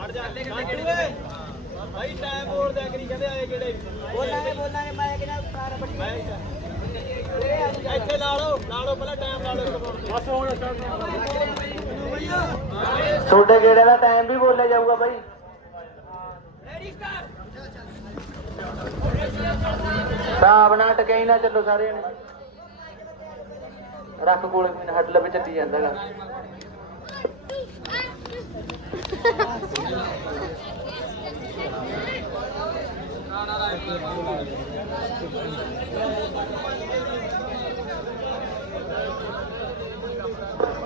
ਹਟ ਜਾ ਭਾਈ ਟਾਈਮ ਦੇ ਕਰੀ ਕਹਿੰਦੇ ਆਏ ਕਿਹੜੇ? ਬੋਲਾਂਗੇ ਬੋਲਾਂਗੇ ਮੈਂ ਕਿਹਾ ਕਾਰ ਬੜੀ ਮੈਂ ਇੱਥੇ ਲਾ ਲਓ ਲਾ ਲਓ ਪਹਿਲਾਂ ਟਾਈਮ ਲਾ ਲਓ। ਬਸ ਹੁਣ ਛੋਟੇ ਗੇੜੇ ਦਾ ਟਾਈਮ ਵੀ ਬੋਲਿਆ ਜਾਊਗਾ ਬਾਈ। ਹਿਸਾਬ ਨਾਲ ਟਕੇ ਨਾ ਚੱਲੋ ਸਾਰੇ ਨੇ। ਰੱਖ ਕੋਲੇ ਵੀ ਹੱਡ ਲਵੇ ਚੱਲੀ ਜਾਂਦਾਗਾ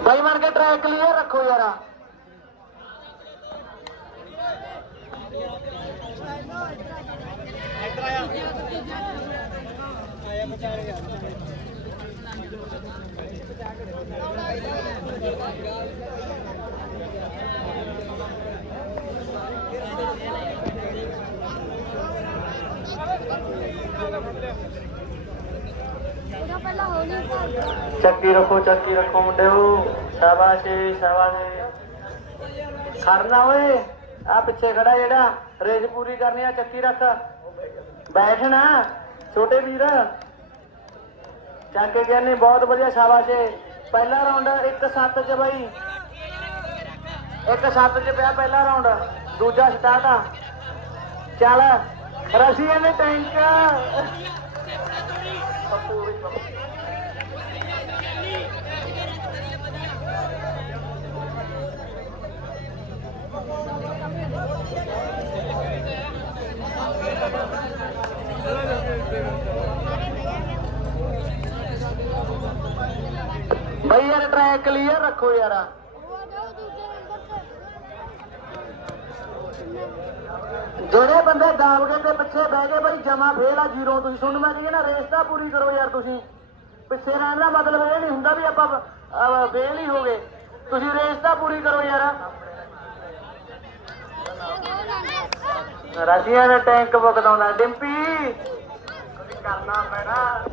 ਬਾਈ ਮਨ ਕੇ ਟਰੈਕ ਕਲੀਅਰ ਰੱਖੋ ਯਾਰਾ ਉਹਦਾ ਪਹਿਲਾਂ ਹੋਲੀ ਕਰ ਚੱਕੀ ਰੱਖੋ ਚੱਕੀ ਰੱਖੋ ਮੁੰਡਿਓ। ਸ਼ਾਬਾਸ਼ ਸ਼ਾਬਾਸ਼ ਖੜਨਾ ਓਏ ਆ ਪਿੱਛੇ ਖੜਾ ਜਿਹੜਾ ਰੇਸ ਪੂਰੀ ਕਰਨੀ ਆ, ਚੱਕੀ ਰੱਖ। ਬੈਠਣਾ ਛੋਟੇ ਵੀਰ। ਚੱਕ ਕੇ ਕਹਿੰਦੇ, ਬਹੁਤ ਵਧੀਆ, ਸ਼ਾਬਾਸ਼ ਪਹਿਲਾ ਰਾਉਂਡ 1-7 ਚ ਬਾਈ। 1-7 ਚ ਪਿਆ ਪਹਿਲਾ ਰਾਉਂਡ ਦੂਜਾ ਸਟਾਰਟ ਆ ਚੱਲ, ਰਸੀਏ ਨੇ ਟੈਂਕ ਪੱਪੂ ਟਰੈਕ ਕਲੀਅਰ ਰੱਖੋ ਯਾਰ। ਜਿਹੜੇ ਬੰਦੇ ਦਾਬ ਤੇ ਪਿੱਛੇ ਬਹਿ ਗਏ, ਬਈ ਜਮਾ ਫੇਲ ਆ, ਜ਼ੀਰੋ। ਤੁਸੀਂ ਸੁਣ ਮੈਂ ਕਹੀ ਰੇਸ ਤਾਂ ਪੂਰੀ ਕਰੋ ਯਾਰ ਤੁਸੀਂ। ਪਿੱਛੇ ਰਹਿਣ ਦਾ ਮਤਲਬ ਇਹ ਨਹੀਂ ਹੁੰਦਾ ਵੀ ਆਪਾਂ ਫੇਲ ਹੀ ਹੋ ਗਏ। ਤੁਸੀਂ ਰੇਸ ਤਾਂ ਪੂਰੀ ਕਰੋ ਯਾਰ। ਰਸ਼ੀਆ ਨੇ ਟੈਂਕ ਬੁਕਦਾਉਂਦਾ ਡਿੰਪੀ। ਕਰਨਾ ਪੈਣਾ।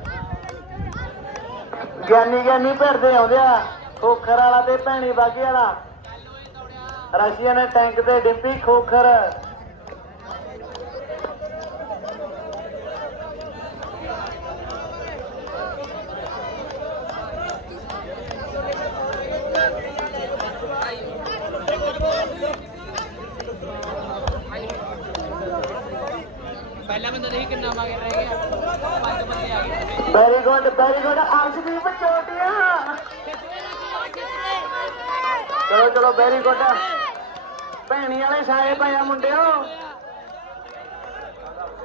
ਗਿਆਨੀ ਗਿਆਨੀ ਭਰਦੇ ਆਉਂਦੇ ਆ ਖੋਖਰ ਵਾਲਾ ਤੇ ਭੈਣੀ ਬਾਗੀ ਵਾਲਾ। ਰਸ਼ੀਆ ਨੇ ਟੈਂਕ ਤੇ ਡਿੰਪੀ ਖੋਖਰ। ਪਹਿਲਾ ਬੰਦਾ ਦੇਖੀ ਕਿੰਨਾ ਮਗਰ ਰਹਿ ਗਿਆ। ਪੰਜ ਬੰਦੇ ਆ ਗਏ। Very good very good Arshdeep ਚੋਟੀਆਂ ਚਲੋ ਚਲੋ ਵੈਰੀ ਗੁੱਡ ਭੈਣੀ ਵਾਲੇ ਸਾਏ ਪਏ ਆ ਮੁੰਡਿਓ।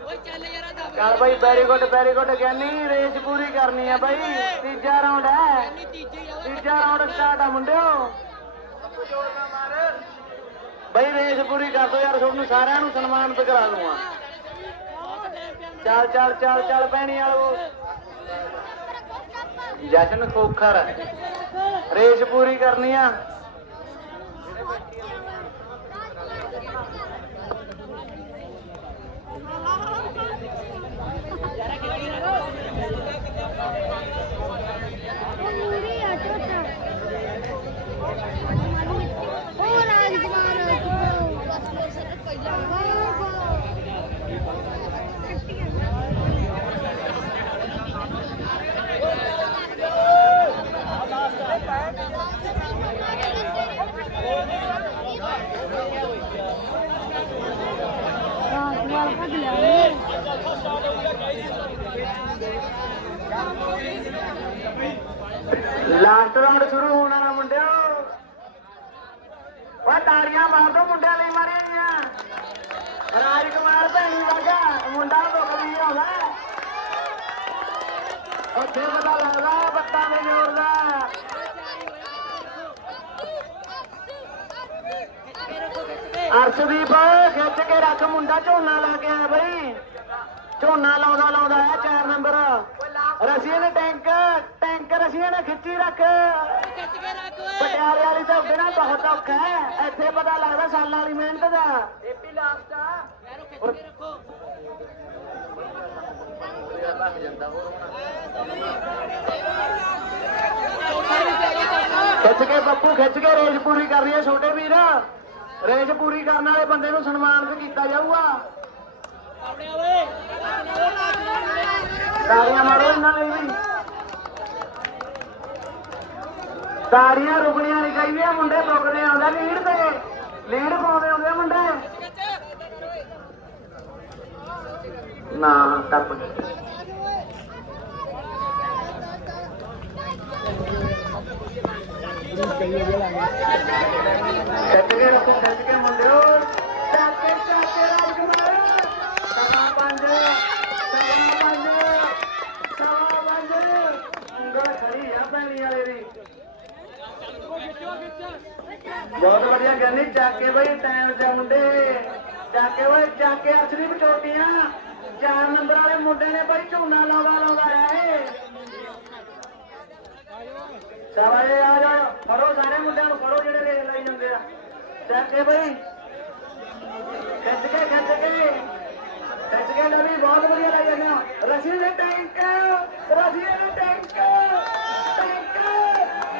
ਓਏ ਚੱਲ ਯਾਰਾ ਚੱਲ ਬਾਈ very good very good Giani race ਪੂਰੀ ਕਰਨੀ ਆ ਬਾਈ। ਤੀਜਾ ਰਾਉਂਡ ਹੈ। ਤੀਜਾ ਰਾਉਂਡ ਸਟਾਰਟ ਆ ਮੁੰਡਿਓ। ਬਾਈ ਰੇਸ ਪੂਰੀ ਕਰ ਦੋ ਯਾਰ ਤੁਹਾਨੂੰ ਸਾਰਿਆਂ ਨੂੰ ਸਨਮਾਨਿਤ ਕਰਾ ਦੂੰਗਾ। ਚੱਲ ਚੱਲ ਚੱਲ ਚੱਲ ਭੈਣੀ ਵਾਲੋ ਜਸ਼ਨ ਖੋਖਰ। ਰੇਸ ਪੂਰੀ ਕਰਨੀ ਆ। ਲਾਸਟ ਰਾਉਂਡ ਸ਼ੁਰੂ ਹੋਣ ਵਾਲਾ ਮੁੰਡਿਓ। ਵਾ ਤਾੜੀਆਂ ਮਾਰ ਦੋ ਮੁੰਡਿਆਂ ਲਈ ਮਾਰੀਆਂ ਰਾਜਕੁਮਾਰ ਭੈਣੀ ਵਗਾ ਮੁੰਡਾ ਬੁਕਦੀ ਆਉਂਦਾ ਉੱਥੇ ਪਤਾ ਲੱਗਦਾ ਬੱਤਾਂ ਦੇ ਜ਼ੋਰ ਦਾ। ਅਰਸ਼ਦੀਪ, ਖਿੱਚ ਕੇ ਰੱਖ ਮੁੰਡਾ, ਝੋਨਾ ਲਾ ਕੇ ਆਇਆ ਬਈ। ਝੋਨਾ ਲਾਉਂਦਾ ਲਾਉਂਦਾ ਆ 4 ਨੰਬਰ। ਰਸੀਏ ਨੇ ਟੈਂਕ। ਰਸੀਏ ਨੇ ਖਿੱਚੀ ਰੱਖ। ਖਿੱਚ ਕੇ ਰੱਖ ਓਏ ਪਟਿਆਲੇ ਵਾਲੀ ਤਾਂ ਉੱਤੇ ਨਾ ਬਹੁਤ ਔਖਾ ਹੈ। ਇੱਥੇ ਪਤਾ ਲੱਗਦਾ ਸਾਲਾਂ ਵਾਲੀ ਮਿਹਨਤ ਦਾ। ਏਪੀ ਲਾਸਟ ਆ। ਪੈਰੋਂ ਖਿੱਚ ਕੇ ਰੱਖੋ ਖਿੱਚ ਕੇ ਬੱਪੂ ਖਿੱਚ ਕੇ ਰੇਸ ਪੂਰੀ ਕਰ ਰਹੀ ਹੈ ਛੋਟੇ ਵੀਰ। ਰੇਸ ਪੂਰੀ ਕਰਨ ਵਾਲੇ ਬੰਦੇ ਨੂੰ ਸਨਮਾਨਿਤ ਕੀਤਾ ਜਾਊਗਾ। ਤਾੜੀਆਂ ਮਾਰੋ ਇਹਨਾਂ ਲਈ ਵੀ। ਤਾੜੀਆਂ ਰੁਕਣੀਆਂ ਨਹੀਂ ਚਾਹੀਦੀਆਂ ਮੁੰਡੇ ਰੁਕਦੇ ਆਉਂਦੇ, ਲੀਡ ਤੇ। ਲੀਡ ਪਾਉਂਦੇ ਆਉਂਦੇ ਮੁੰਡੇ। ਨਾ, ਟੱਪ ਗਏ ਕੇ ਰੱਖੋ ਖਿੱਚ ਕੇ ਮੁੰਡਿਓ ਚਾਕੇ ਚਾਕੇ ਰਾਜਕੁਮਾਰ ਸਵਾ ਪੰਜ ਸਵਾ ਪੰਜ ਸਵਾ ਪੰਜ ਉਂਗਲ ਖੜੀ ਆ ਪੈਣੀ ਵਾਲੇ ਦੀ ਬਹੁਤ ਵਧੀਆ ਬਈ ਟਾਈਮ ਦੇ ਮੁੰਡੇ ਚਾਕੇ ਬਈ ਚਾਕੇ ਅਸਲੀ ਵਿਚੋਟੀਆਂ। ਚਾਰ ਨੰਬਰ ਵਾਲੇ ਮੁੰਡੇ ਨੇ ਬਈ ਝੋਨਾ ਲਾਵਾ ਲਾਉਂਦਾ ਹੈ ਸਵਾਏ ਆ ਜਾ ਫੜੋ ਸਾਰੇ ਮੁੰਡਿਆਂ ਨੂੰ, ਫੜੋ ਜਿਹੜੇ ਰੇਸ ਲਾਈ ਜਾਂਦੇ ਆ। ਚਾਕੇ ਬਈ, ਖਿੱਚ ਕੇ ਖਿੱਚ ਕੇ ਖਿੱਚ ਕੇ ਨਵੀਂ ਬਹੁਤ ਵਧੀਆ ਲਾਈ ਜਾਂਦੇ ਆ ਟੈਂਕ ਰਸੀ ਦੇ ਟੈਂਕ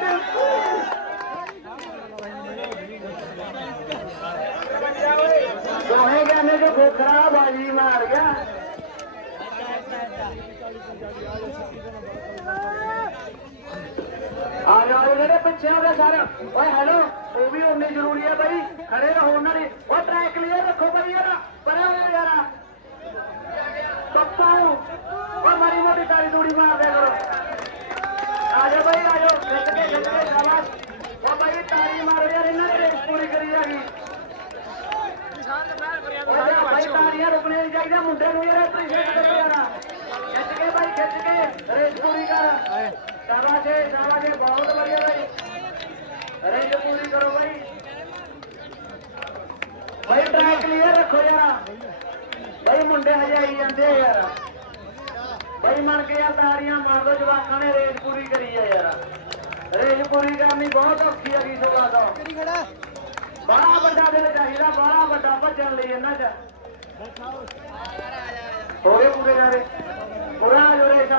ਟੈਂਕੂ ਦੋਹੇ ਗਾਨੇ ਜੋ ਖੋਖਰਾ ਮਾਰ ਗਿਆ। ਆ ਜਾਓ ਜਿਹੜੇ ਪਿੱਛੇ ਹੋ ਗਏ ਓਏ ਹੈਲੋ ਉਹ ਵੀ ਉਨੀ ਜ਼ਰੂਰੀ ਹੈ ਬਾਈ। ਖੜੇ ਰਹੋ ਉਹਨਾਂ ਨੇ ਉਹ ਟਰੈਕ ਕਲੀਅਰ ਰੱਖੋ ਬਈ ਯਾਰ ਪਰੇ ਹੋ ਯਾਰ। ਪੱਪਾ ਉਹ ਮਾਰੀ ਮੋਟੀ ਤਾਰੀ ਦੂੜੀ ਮਾਰ ਦਿਆ ਕਰੋ। ਆ ਜਾਓ ਬਾਈ, ਆ ਜਾਓ ਖਿੱਚ ਕੇ ਖਿੱਚ ਕੇ ਸ਼ਾਬਾਸ਼ ਉਹ ਬਈ ਤਾੜੀ ਮਾਰੋ ਯਾਰ ਇਹਨਾਂ ਨੇ ਰੇਸ ਪੂਰੀ ਕਰੀ ਹੈਗੀ ਉਹ ਭਾਈ ਤਾੜੀਆਂ ਰੁਕਣੇ ਨਹੀਂ ਚਾਹੀਦਾ ਮੁੰਡੇ ਨੂੰ ਯਾਰ ਐਪਰੀਸ਼ੀਏਟ ਕਰੋ ਯਾਰ ਖਿੱਚ ਕੇ ਭਾਈ ਖਿੱਚ ਕੇ। ਰੇਸ ਪੂਰੀ ਕਰ। ਸ਼ਾਬਾਸ਼ ਏ, ਸ਼ਾਬਾਸ਼ ਏ, ਬਹੁਤ ਵਧੀਆ ਭਾਈ ਰੇਸ ਪੂਰੀ ਕਰੋ ਭਾਈ ਭਾਈ ਟਰੈਕ ਕਲੀਅਰ ਰੱਖੋ ਯਾਰ। ਭਾਈ ਮੁੰਡੇ ਹਜੇ ਆਈ ਜਾਂਦੇ ਯਾਰ। ਭਾਈ ਮੰਨ ਕੇ ਯਾਰ ਤਾੜੀਆਂ ਮਾਰ ਦੋ ਜਵਾਕਾਂ ਨੇ ਰੇਸ ਪੂਰੀ ਕਰੀ ਆ ਯਾਰ। ਰੇਸ ਪੂਰੀ ਕਰਨੀ ਬਹੁਤ ਔਖੀ ਆ ਜੀ ਸਭਾ ਦਾ ਬੜਾ ਵੱਡਾ ਦਿਲ ਚਾਹੀਦਾ ਬੜਾ ਵੱਡਾ ਭੱਜਣ ਲਈ ਇਹਨਾਂ ਚ। ਹੋ ਗਏ ਪੂਰੇ ਜਾਰੇ ਪੂਰਾ ਜੋਰੇ